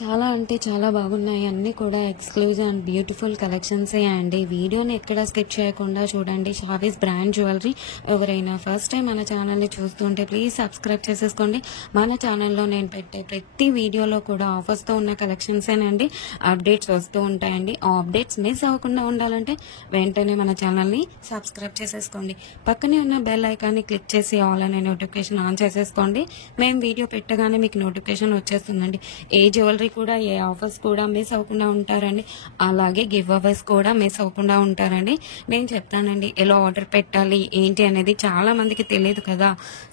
చాలా అంటే చాలా బాగున్నాయి. అన్నీ కూడా ఎక్స్క్లూజివ్ అండ్ బ్యూటిఫుల్ కలెక్షన్సే అండి. వీడియోని ఎక్కడ స్కిప్ చేయకుండా చూడండి. Shavis brand jewellery. ఎవరైనా ఫస్ట్ టైం మన ఛానల్ని చూస్తుంటే ప్లీజ్ సబ్స్క్రైబ్ చేసేసుకోండి. మన ఛానల్లో నేను పెట్టే ప్రతి వీడియోలో కూడా ఆఫర్స్తో ఉన్న కలెక్షన్సేనండి అప్డేట్స్ వస్తూ ఉంటాయండి. ఆ అప్డేట్స్ మిస్ అవ్వకుండా ఉండాలంటే వెంటనే మన ఛానల్ని సబ్స్క్రైబ్ చేసేసుకోండి. పక్కనే ఉన్న బెల్ ఐకాన్ని క్లిక్ చేసి ఆల్ అనే నోటిఫికేషన్ ఆన్ చేసేసుకోండి. మేము వీడియో పెట్టగానే మీకు నోటిఫికేషన్ వచ్చేస్తుందండి. ఏ జ్యువెలరీ కూడా ఏ ఆఫర్స్ కూడా మిస్ అవ్వకుండా ఉంటారండి. అలాగే గివ్ అవేస్ కూడా మిస్ అవ్వకుండా ఉంటారండి. నేను చెప్తానండి ఎలా ఆర్డర్ పెట్టాలి ఏంటి అనేది చాలా మందికి తెలియదు కదా.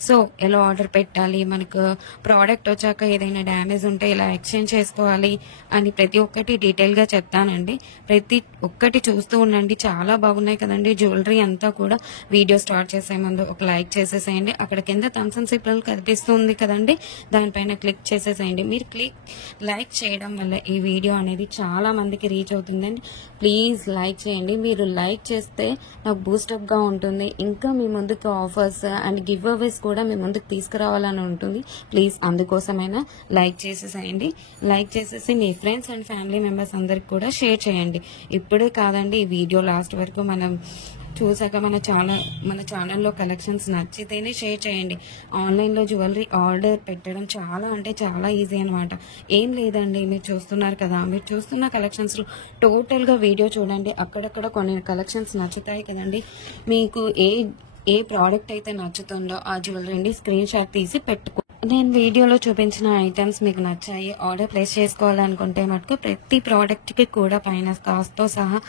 సో ఎలా ఆర్డర్ పెట్టాలి, మనకు ప్రోడక్ట్ వచ్చాక ఏదైనా డ్యామేజ్ ఉంటే ఎలా ఎక్స్చేంజ్ చేసుకోవాలి అని ప్రతి ఒక్కటి డీటెయిల్ గా చెప్తానండి. ప్రతి ఒక్కటి చూస్తూ ఉండండి. చాలా బాగున్నాయి కదండి జ్యువెలరీ అంతా కూడా. వీడియో స్టార్ట్ చేసే ముందు ఒక లైక్ చేసేసేయండి. అక్కడ కింద థమ్స్ అప్ సింబల్ కనిపిస్తుంది కదండి, దానిపైన క్లిక్ చేసేసేయండి. మీరు లైక్ చేయడం వల్ల ఈ వీడియో అనేది చాలా మందికి రీచ్ అవుతుందండి. ప్లీజ్ లైక్ చేయండి. మీరు లైక్ చేస్తే నాకు బూస్టప్ గా ఉంటుంది. ఇంకా మీ ముందుకు ఆఫర్స్ అండ్ గివ్ అవేస్ కూడా మీ ముందుకు తీసుకురావాలని ఉంటుంది. ప్లీజ్ అందుకోసమైనా లైక్ చేసేసేయండి. లైక్ చేసేసి మీ ఫ్రెండ్స్ అండ్ ఫ్యామిలీ మెంబర్స్ అందరికి కూడా షేర్ చేయండి. ఇప్పుడే కాదండి, ఈ వీడియో లాస్ట్ వరకు మనం చూసాక మన ఛానల్లో కలెక్షన్స్ నచ్చితేనే షేర్ చేయండి. ఆన్లైన్లో జ్యువెలరీ ఆర్డర్ పెట్టడం చాలా అంటే చాలా ఈజీ అనమాట. ఏం లేదండి, మీరు చూస్తున్నారు కదా, మీరు చూస్తున్న కలెక్షన్స్లో టోటల్గా వీడియో చూడండి. అక్కడక్కడ కొన్ని కలెక్షన్స్ నచ్చుతాయి కదండి. మీకు ఏ ప్రోడక్ట్ అయితే నచ్చుతుందో ఆ జ్యువెలరీని స్క్రీన్ షాట్ తీసి పెట్టుకో. నేను వీడియోలో చూపించిన ఐటమ్స్ మీకు నచ్చాయి, ఆర్డర్ ప్లేస్ చేసుకోవాలనుకుంటే మటుకు ప్రతి ప్రోడక్ట్కి కూడా పైన కాస్ట్తో సహా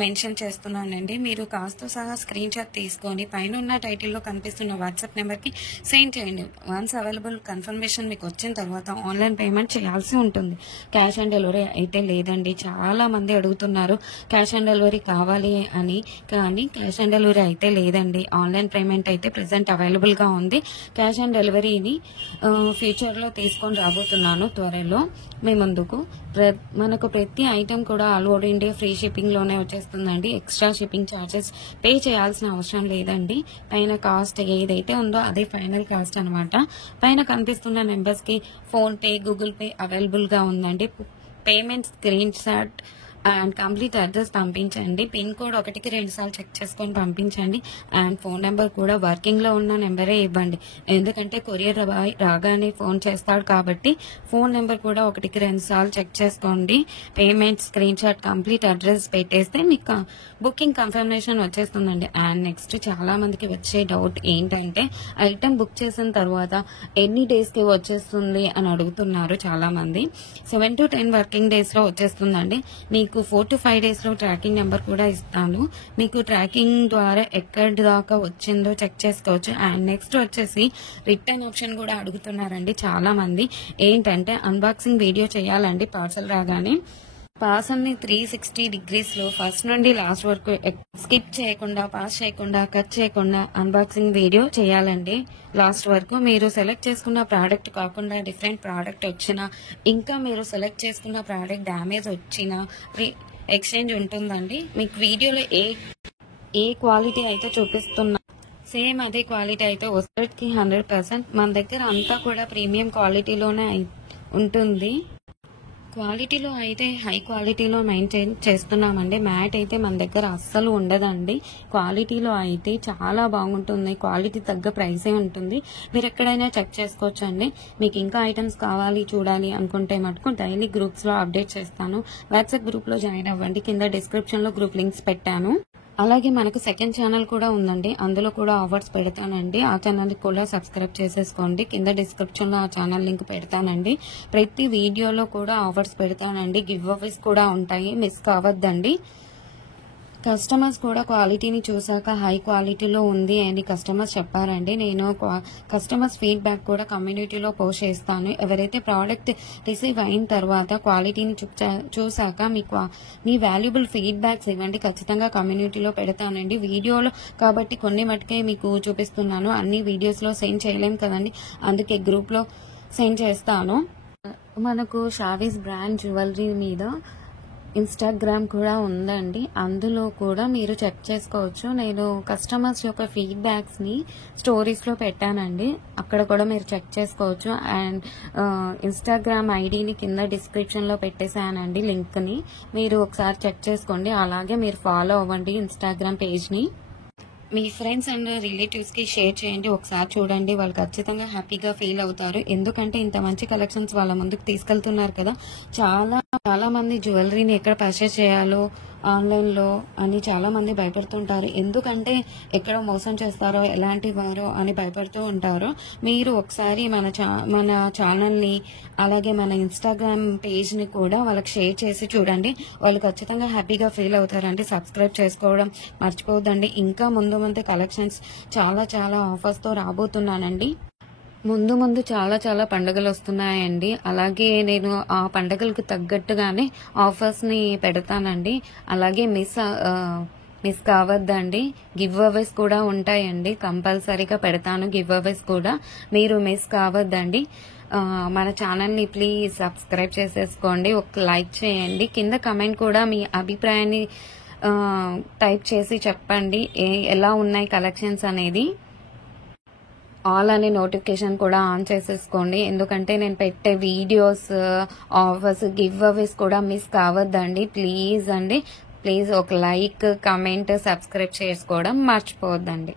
మెన్షన్ చేస్తున్నానండి. మీరు కాస్ట్తో సహా స్క్రీన్ షాట్ తీసుకొని పైన ఉన్న టైటిల్లో కనిపిస్తున్న వాట్సాప్ నెంబర్కి సెండ్ చేయండి. వన్స్ అవైలబుల్ కన్ఫర్మేషన్ మీకు వచ్చిన తర్వాత ఆన్లైన్ పేమెంట్ చేయాల్సి ఉంటుంది. క్యాష్ ఆన్ డెలివరీ అయితే లేదండి. చాలా మంది అడుగుతున్నారు క్యాష్ ఆన్ డెలివరీ కావాలి అని, కానీ క్యాష్ ఆన్ డెలివరీ అయితే లేదండి. ఆన్లైన్ పేమెంట్ అయితే ప్రెసెంట్ అవైలబుల్గా ఉంది. క్యాష్ ఆన్ డెలివరీని ఫ్యూచర్లో తీసుకొని రాబోతున్నాను త్వరలో మీ ముందుకు. మనకు ప్రతి ఐటమ్ కూడా ఆల్ ఓవర్ ఇండియా ఫ్రీ షిప్పింగ్లోనే వచ్చేస్తుందండి. ఎక్స్ట్రా షిప్పింగ్ ఛార్జెస్ పే చేయాల్సిన అవసరం లేదండి. పైన కాస్ట్ ఏదైతే ఉందో అదే ఫైనల్ కాస్ట్ అనమాట. పైన కనిపిస్తున్న నెంబర్స్కి ఫోన్పే, గూగుల్ పే అవైలబుల్గా ఉందండి. Payment screen shot and complete address పంపించండి. పిన్ కోడ్ 1కి 2 సార్లు చెక్ చేసుకొని పంపించండి. అండ్ ఫోన్ నెంబర్ కూడా వర్కింగ్లో ఉన్న నెంబరే ఇవ్వండి. ఎందుకంటే కొరియర్ బాయ్ రాగానే ఫోన్ చేస్తాడు కాబట్టి ఫోన్ నెంబర్ కూడా 1కి 2 సార్లు చెక్ చేసుకోండి. Payment screen shot complete address పెట్టేస్తే మీకు బుకింగ్ కన్ఫర్మేషన్ వచ్చేస్తుందండి. అండ్ నెక్స్ట్ చాలా మందికి వచ్చే డౌట్ ఏంటంటే ఐటమ్ బుక్ చేసిన తర్వాత ఎన్ని డేస్కి వచ్చేస్తుంది అని అడుగుతున్నారు చాలా మంది. 7 to 10 వర్కింగ్ డేస్లో వచ్చేస్తుందండి. మీకు 4 to 5 డేస్లో ట్రాకింగ్ నెంబర్ కూడా ఇస్తాను. మీకు ట్రాకింగ్ ద్వారా ఎక్కడి దాకా వచ్చిందో చెక్ చేసుకోవచ్చు. అండ్ నెక్స్ట్ వచ్చేసి రిటర్న్ ఆప్షన్ కూడా అడుగుతున్నారండి చాలా మంది. ఏంటంటే అన్బాక్సింగ్ వీడియో చేయాలండి పార్సల్ రాగానే. పార్సల్ని 360 degreesలో ఫస్ట్ నుండి లాస్ట్ వరకు స్కిప్ చేయకుండా, పాస్ చేయకుండా, కట్ చేయకుండా అన్బాక్సింగ్ వీడియో చేయాలండి లాస్ట్ వరకు. మీరు సెలెక్ట్ చేసుకున్న ప్రోడక్ట్ కాకుండా డిఫరెంట్ ప్రోడక్ట్ వచ్చినా, ఇంకా మీరు సెలెక్ట్ చేసుకున్న ప్రోడక్ట్ డ్యామేజ్ వచ్చినా ఎక్స్చేంజ్ ఉంటుందండి. మీకు వీడియోలో ఏ క్వాలిటీ అయితే చూపిస్తున్నా సేమ్ అదే క్వాలిటీ అయితే వస్తుంది 100%. మన దగ్గర అంతా కూడా ప్రీమియం క్వాలిటీలోనే ఉంటుంది. క్వాలిటీలో అయితే హై క్వాలిటీలో మెయింటైన్ చేస్తున్నామండి. మ్యాట్ అయితే మన దగ్గర అస్సలు ఉండదండి. క్వాలిటీలో అయితే చాలా బాగుంటుంది. క్వాలిటీ తగ్గ ప్రైసే ఉంటుంది. మీరు ఎక్కడైనా చెక్ చేసుకోవచ్చు అండి. మీకు ఇంకా ఐటమ్స్ కావాలి చూడాలి అనుకుంటే మటుకు డైలీ గ్రూప్స్లో అప్డేట్ చేస్తాను. వాట్సాప్ గ్రూప్లో జాయిన్ అవ్వండి. కింద డిస్క్రిప్షన్లో గ్రూప్ లింక్స్ పెట్టాను. అలాగే మనకు సెకండ్ ఛానల్ కూడా ఉందండి. అందులో కూడా ఆఫర్స్ పెడతానండి. ఆ ఛానల్ కూడా సబ్స్క్రైబ్ చేసేసుకోండి. కింద డిస్క్రిప్షన్లో ఆ ఛానల్ లింక్ పెడతానండి. ప్రతి వీడియోలో కూడా ఆఫర్స్ పెడతానండి. గివ్ అవేస్ కూడా ఉంటాయి, మిస్ కావద్దండి. కస్టమర్స్ కూడా క్వాలిటీని చూసాక హై క్వాలిటీలో ఉంది అని కస్టమర్స్ చెప్పారండి. నేను కస్టమర్స్ ఫీడ్బ్యాక్ కూడా కమ్యూనిటీలో పోస్ట్ చేస్తాను. ఎవరైతే ప్రోడక్ట్ రిసీవ్ అయిన తర్వాత క్వాలిటీని చూసాక మీ వాల్యుబుల్ ఫీడ్బ్యాక్స్ ఇవ్వండి. ఖచ్చితంగా కమ్యూనిటీలో పెడతానండి. వీడియోలో కాబట్టి కొన్ని మటుకే మీకు చూపిస్తున్నాను. అన్ని వీడియోస్లో సెండ్ చేయలేం కదండి, అందుకే గ్రూప్లో సెండ్ చేస్తాను. మనకు షావీస్ బ్రాండ్ జ్యువెలరీ మీద ఇన్స్టాగ్రామ్ కూడా ఉందండి. అందులో కూడా మీరు చెక్ చేసుకోవచ్చు. నేను కస్టమర్స్ యొక్క ఫీడ్బ్యాక్స్ని స్టోరీస్లో పెట్టానండి. అక్కడ కూడా మీరు చెక్ చేసుకోవచ్చు. అండ్ ఇన్స్టాగ్రామ్ ఐడిని కింద డిస్క్రిప్షన్లో పెట్టేశానండి లింక్ని. మీరు ఒకసారి చెక్ చేసుకోండి. అలాగే మీరు ఫాలో అవ్వండి ఇన్స్టాగ్రామ్ పేజ్ని. మీ ఫ్రెండ్స్ అండ్ రిలేటివ్స్కి షేర్ చేయండి. ఒకసారి చూడండి, వాళ్ళు ఖచ్చితంగా హ్యాపీగా ఫీల్ అవుతారు. ఎందుకంటే ఇంత మంచి కలెక్షన్స్ వాళ్ళ ముందుకు తీసుకెళ్తున్నారు కదా. చాలా చాలా మంది జ్యువెలరీని ఎక్కడ పర్చేస్ చేయాలో ఆన్లైన్లో అని చాలా మంది భయపడుతుంటారు. ఎందుకంటే ఎక్కడ మోసం చేస్తారో, ఎలాంటి వారో అని భయపడుతూ ఉంటారు. మీరు ఒకసారి మన ఛానల్ని అలాగే మన ఇన్స్టాగ్రామ్ పేజ్ని కూడా వాళ్ళకి షేర్ చేసి చూడండి. వాళ్ళు ఖచ్చితంగా హ్యాపీగా ఫీల్ అవుతారండి. సబ్స్క్రైబ్ చేసుకోవడం మర్చిపోవద్దండి. ఇంకా ముందు కలెక్షన్స్ చాలా చాలా ఆఫర్స్తో రాబోతున్నానండి. ముందు చాలా పండుగలు వస్తున్నాయండి. అలాగే నేను ఆ పండుగలకు తగ్గట్టుగానే ఆఫర్స్ని పెడతానండి. అలాగే మిస్ కావద్దండి. గివ్ అవేస్ కూడా ఉంటాయండి. కంపల్సరీగా పెడతాను గివ్ అవేస్ కూడా. మీరు మిస్ కావద్దండి. మన ఛానల్ని ప్లీజ్ సబ్స్క్రైబ్ చేసేసుకోండి. ఒక లైక్ చేయండి. కింద కమెంట్ కూడా మీ అభిప్రాయాన్ని టైప్ చేసి చెప్పండి ఎలా ఉన్నాయి కలెక్షన్స్ అనేది. ఆల్ అనే నోటిఫికేషన్ కూడా ఆన్ చేసేసుకోండి. ఎందుకంటే నేను పెట్టే వీడియోస్, ఆఫర్స్, గివ్ అవేస్ కూడా మిస్ కావద్దండి. ప్లీజ్ ఒక లైక్, కమెంట్, సబ్స్క్రైబ్ చేసుకోవడం మర్చిపోవద్దండి.